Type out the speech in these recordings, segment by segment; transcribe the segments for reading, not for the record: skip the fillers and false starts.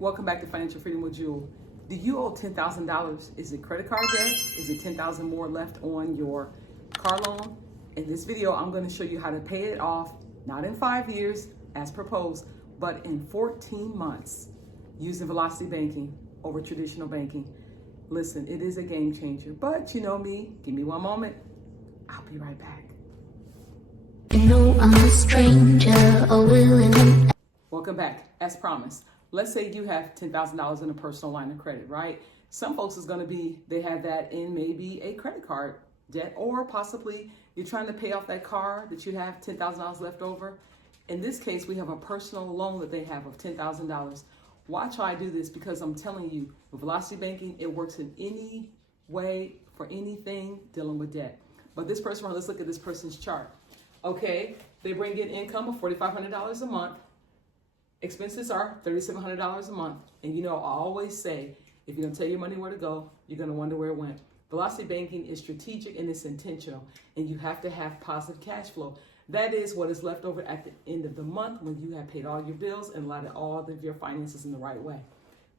Welcome back to Financial Freedom with Jewel. Do you owe $10,000? Is it credit card debt? Is it $10,000 more left on your car loan? In this video, I'm going to show you how to pay it off, not in 5 years as proposed, but in 14 months using Velocity Banking over traditional banking. Listen, it is a game changer, but you know me, give me one moment. I'll be right back. You know I'm a stranger, willing. Welcome back. As promised, let's say you have $10,000 in a personal line of credit, right? Some folks is going to be, they have that in maybe a credit card debt, or possibly you're trying to pay off that car that you have $10,000 left over. In this case, we have a personal loan that they have of $10,000. Watch how I do this, because I'm telling you, with Velocity Banking, it works in any way for anything dealing with debt. But this person, let's look at this person's chart. Okay, they bring in income of $4,500 a month. Expenses are $3,700 a month. And you know, I always say, if you don't tell your money where to go, you're going to wonder where it went. Velocity Banking is strategic and it's intentional, and you have to have positive cash flow. That is what is left over at the end of the month when you have paid all your bills and allotted all of your finances in the right way.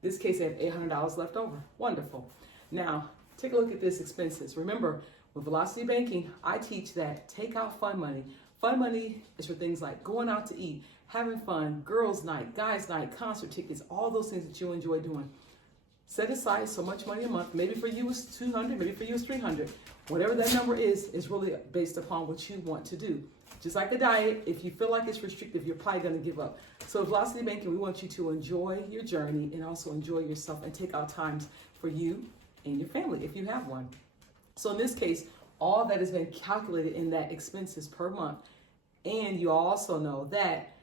This case, I have $800 left over. Wonderful. Now, take a look at this expenses. Remember, with Velocity Banking, I teach that take out fun money. Fun money is for things like going out to eat, having fun, girls' night, guys' night, concert tickets, all those things that you enjoy doing. Set aside so much money a month. Maybe for you it's $200, maybe for you it's $300. Whatever that number is really based upon what you want to do. Just like a diet, if you feel like it's restrictive, you're probably going to give up. So Velocity Banking, we want you to enjoy your journey and also enjoy yourself and take out times for you and your family if you have one. So in this case, all that has been calculated in that expenses per month. And you also know that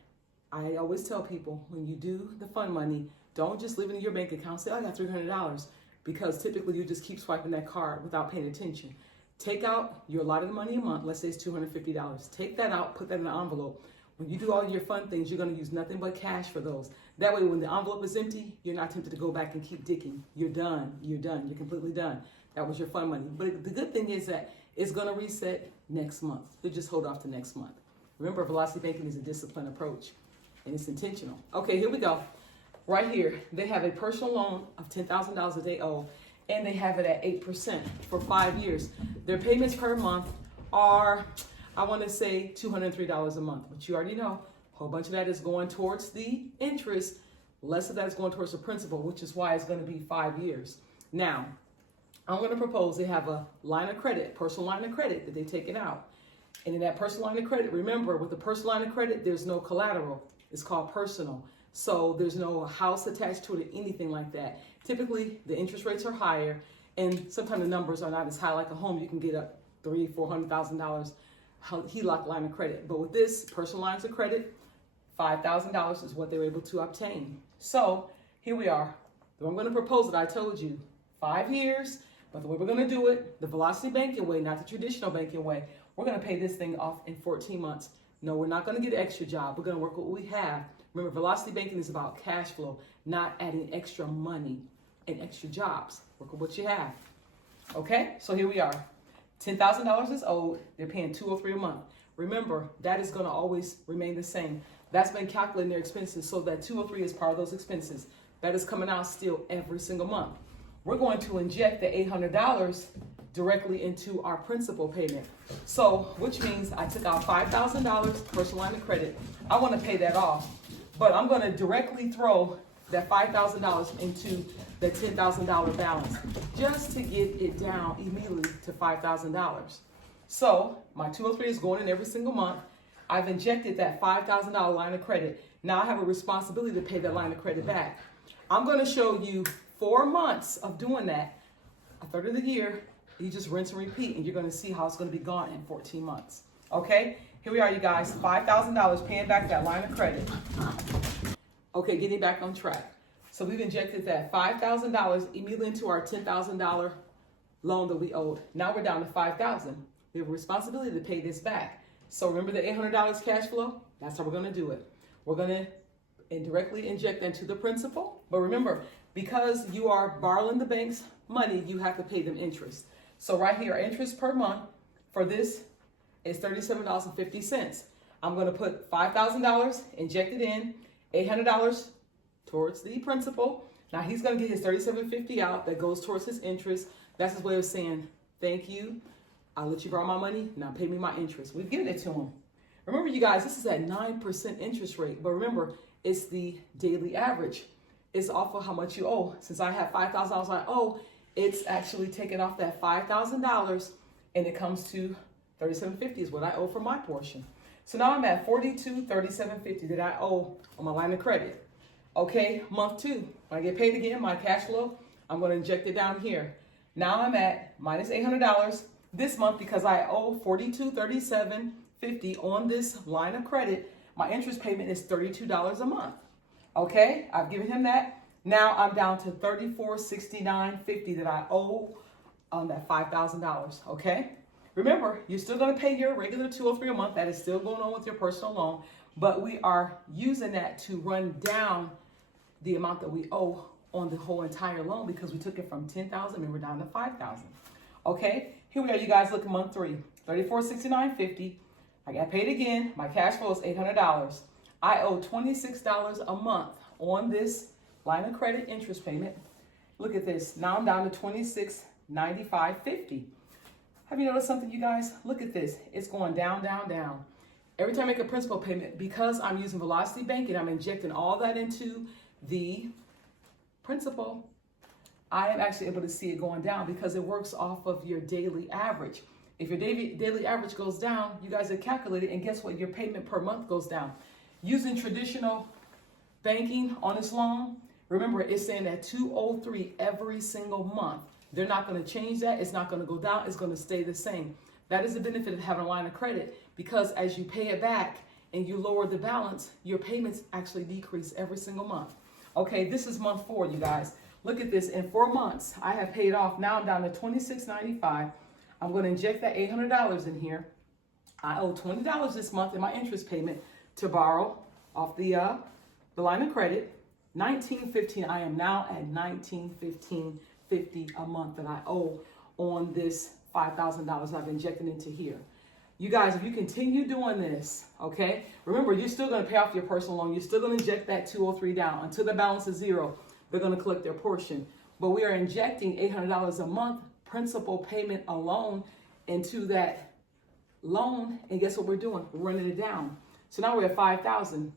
I always tell people, when you do the fun money, don't just leave it in your bank account, say, oh, I got $300, because typically you just keep swiping that card without paying attention. Take out your allotted money a month, let's say it's $250. Take that out, put that in an envelope. When you do all your fun things, you're gonna use nothing but cash for those. That way, when the envelope is empty, you're not tempted to go back and keep digging. You're done, you're completely done. That was your fun money. But the good thing is that it's gonna reset next month. So just hold off to next month. Remember, Velocity Banking is a disciplined approach, and it's intentional. Okay, here we go. Right here, they have a personal loan of $10,000 that they owe, and they have it at 8% for 5 years. Their payments per month are, I want to say, $203 a month, but you already know, a whole bunch of that is going towards the interest, less of that is going towards the principal, which is why it's going to be 5 years. Now, I'm going to propose they have a line of credit, personal line of credit that they've taken out. And in that personal line of credit, remember, with the personal line of credit, there's no collateral. It's called personal. So there's no house attached to it or anything like that. Typically, the interest rates are higher, and sometimes the numbers are not as high. Like a home, you can get up $300,000-$400,000 HELOC line of credit. But with this, personal lines of credit, $5,000 is what they're able to obtain. So here we are. I'm going to propose it. I told you, 5 years, but the way we're going to do it, the Velocity Banking way, not the traditional banking way, we're going to pay this thing off in 14 months. No, we're not going to get an extra job. We're going to work what we have. Remember, Velocity Banking is about cash flow, not adding extra money and extra jobs. Work with what you have. Okay, so here we are. $10,000 is owed. They're paying $203 a month. Remember, that is going to always remain the same. That's been calculating their expenses, so that $203 is part of those expenses. That is coming out still every single month. We're going to inject the $800 directly into our principal payment. So, which means I took out $5,000 personal line of credit. I want to pay that off, but I'm going to directly throw that $5,000 into the $10,000 balance just to get it down immediately to $5,000. So my 203 is going in every single month. I've injected that $5,000 line of credit. Now I have a responsibility to pay that line of credit back. I'm going to show you 4 months of doing that, a third of the year. You just rinse and repeat, and you're going to see how it's going to be gone in 14 months. Okay, here we are, you guys, $5,000 paying back that line of credit. Okay, getting back on track. So we've injected that $5,000 immediately into our $10,000 loan that we owed. Now we're down to $5,000. We have a responsibility to pay this back. So remember the $800 cash flow? That's how we're going to do it. We're going to indirectly inject into the principal. But remember, because you are borrowing the bank's money, you have to pay them interest. So right here, interest per month for this is $37.50. I'm going to put $5,000 injected in, $800 towards the principal. Now he's going to get his $37.50 out that goes towards his interest. That's his way of saying, thank you. I'll let you borrow my money. Now pay me my interest. We've given it to him. Remember, you guys, this is at 9% interest rate. But remember, it's the daily average. It's off of how much you owe. Since I have $5,000 I owe, it's actually taking off that $5,000 and it comes to $37.50 is what I owe for my portion. So now I'm at $42.37.50 that I owe on my line of credit. Okay, month two, when I get paid again, my cash flow, I'm going to inject it down here. Now I'm at minus $800 this month because I owe $42.37.50 on this line of credit. My interest payment is $32 a month. Okay, I've given him that. Now I'm down to $34.69.50 that I owe on that $5,000. Okay, remember, you're still going to pay your regular $203 a month. That is still going on with your personal loan, but we are using that to run down the amount that we owe on the whole entire loan because we took it from $10,000 and we're down to $5,000. Okay, here we are, you guys. Look at month three, $34.69.50. I got paid again. My cash flow is $800. I owe $26 a month on this line of credit interest payment. Look at this. Now I'm down to $26.95.50. Have you noticed something, you guys? Look at this. It's going down, down, down. Every time I make a principal payment, because I'm using Velocity Banking, I'm injecting all that into the principal. I am actually able to see it going down because it works off of your daily average. If your daily average goes down, you guys have calculated, and guess what? Your payment per month goes down. Using traditional banking on this loan, remember, it's saying that $203 every single month. They're not going to change that. It's not going to go down. It's going to stay the same. That is the benefit of having a line of credit, because as you pay it back and you lower the balance, your payments actually decrease every single month. Okay, this is month 4, you guys. Look at this. In 4 months, I have paid off. Now I'm down to $26.95. I'm going to inject that $800 in here. I owe $20 this month in my interest payment to borrow off the line of credit. $19.15. I am now at $19.15.50 a month that I owe on this $5,000 I've injected into here. You guys, if you continue doing this, okay, remember, you're still going to pay off your personal loan. You're still going to inject that $203 down until the balance is zero. They're going to collect their portion. But we are injecting $800 a month principal payment alone into that loan. And guess what we're doing? We're running it down. So now we're at $5,000.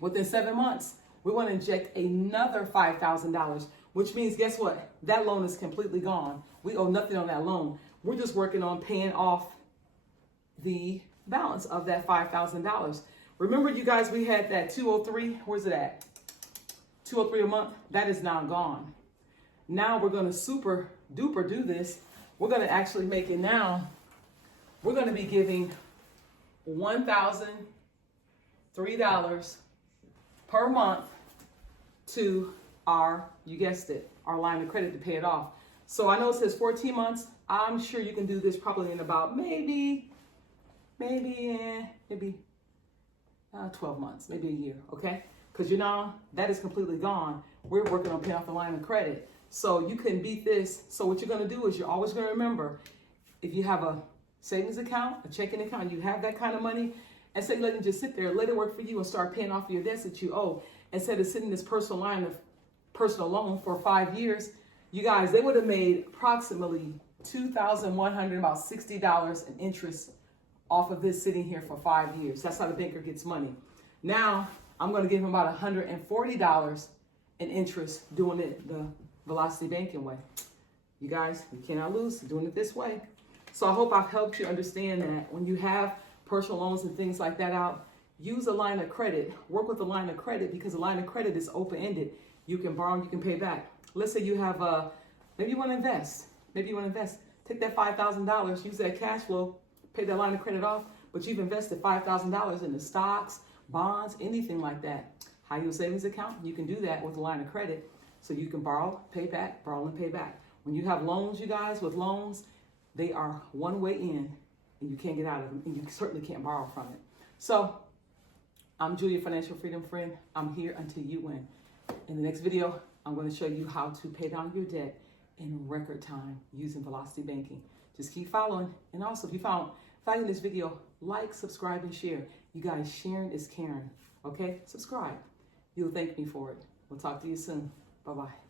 Within 7 months, we want to inject another $5,000, which means, guess what? That loan is completely gone. We owe nothing on that loan. We're just working on paying off the balance of that $5,000. Remember, you guys, we had that 203. Where's it at? 203 a month. That is now gone. Now we're going to super duper do this. We're going to actually make it now. We're going to be giving $1,003 per month to our, you guessed it, our line of credit to pay it off. So I know it says 14 months. I'm sure you can do this probably in about maybe 12 months, maybe a year, okay? Because that is completely gone. We're working on paying off the line of credit. So you can beat this. So what you're going to do is you're always going to remember, if you have a savings account, a checking account, you have that kind of money, instead of letting it just sit there, let it work for you and start paying off your debts that you owe. Instead of sitting in this personal loan for 5 years, you guys, they would have made approximately $2,100, about $60 in interest off of this sitting here for 5 years. That's how the banker gets money. Now, I'm going to give him about $140 in interest doing it the Velocity Banking way. You guys, you cannot lose doing it this way. So I hope I've helped you understand that when you have personal loans and things like that out, use a line of credit. Work with a line of credit, because a line of credit is open-ended. You can borrow and you can pay back. Let's say you have maybe you want to invest. Take that $5,000, use that cash flow, pay that line of credit off, but you've invested $5,000 in the stocks, bonds, anything like that. High yield savings account, you can do that with a line of credit. So you can borrow, pay back, borrow and pay back. When you have loans, you guys, with loans, they are one way in and you can't get out of them, and you certainly can't borrow from it. So I'm Julia, Financial Freedom Friend. I'm here until you win. In the next video, I'm going to show you how to pay down your debt in record time using Velocity Banking. Just keep following. And also, if you found value in this video, like, subscribe, and share. You guys, sharing is caring. Okay? Subscribe. You'll thank me for it. We'll talk to you soon. Bye-bye.